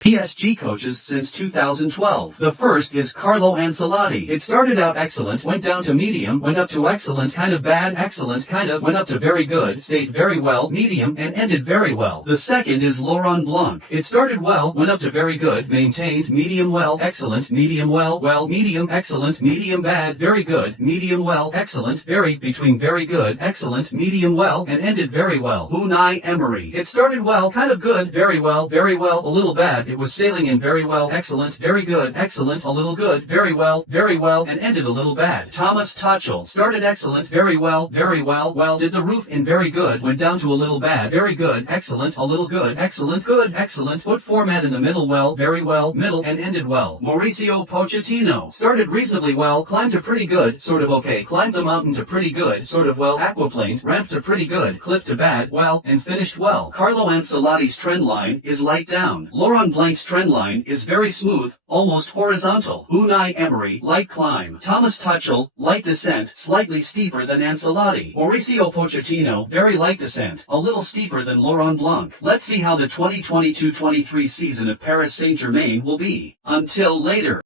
PSG coaches since 2012. The first is Carlo Ancelotti. It started out excellent, went down to medium, went up to excellent, kind of bad, excellent, kind of, went up to very good, stayed very well, medium, and ended very well. The second is Laurent Blanc. It started well, went up to very good, maintained, medium well, excellent, medium well, medium, excellent, medium bad, very good, medium well, excellent, very, between very good, excellent, medium well, and ended very well. Unai Emery. It started well, kind of good, very well, a little bad. It was sailing in very well, excellent, very good, excellent, a little good, very well, and ended a little bad. Thomas Tuchel. Started excellent, very well, did the roof in very good, went down to a little bad, very good, excellent, a little good, excellent, put format in the middle well, very well, middle, and ended well. Mauricio Pochettino. Started reasonably well, climbed to pretty good, sort of okay, climbed the mountain to pretty good, sort of well, aquaplaned, ramped to pretty good, cliff to bad, well, and finished well. Carlo Ancelotti's trend line is light down. Laurent Blanc's trend line is very smooth, almost horizontal. Unai Emery, light climb. Thomas Tuchel, light descent, slightly steeper than Ancelotti. Mauricio Pochettino, very light descent, a little steeper than Laurent Blanc. Let's see how the 2022-23 season of Paris Saint-Germain will be. Until later.